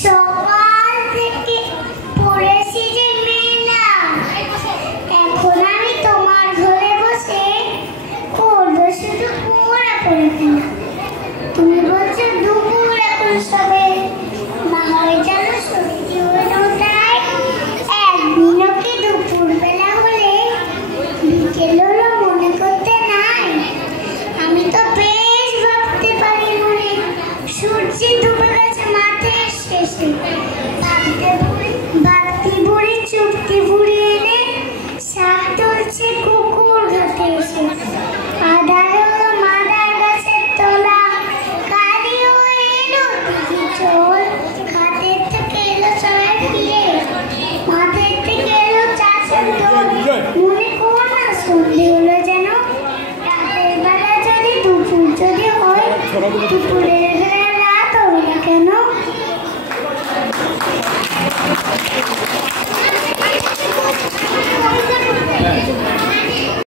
সকাল থেকে পড়েছি যে মেলা, এখন আমি তোমার ঘরে বসে করবো শুধু পড়া পড়ে ফেলা। তুমি বলছো দুপুর এখন সবে, না হয় যেন সত্যি হলো তাই। একদিনও কি দুপুর বেলা হলে বিকেল হলো মনে করতে নাই? আমি তো বেশ ভাবতে পারি মনে, সূর্যে ডুবে গেছে মাঠের শেষে। বাতি বুড়ি চুপটি বুড়ি এনে শাক তুলছে কুকুর ঘাটে এসে। আধার হলো মাদার গাছের তলা, কালিও এলো দিঘি চল। খাতের থেকে এলো সবাই ফিরে, মাঠের থেকে এলো চাষের দল। মনে কর না সন্ধে হলো যেন, রাতের বেলা যদি দুপুর যদি হয়, দুপুরে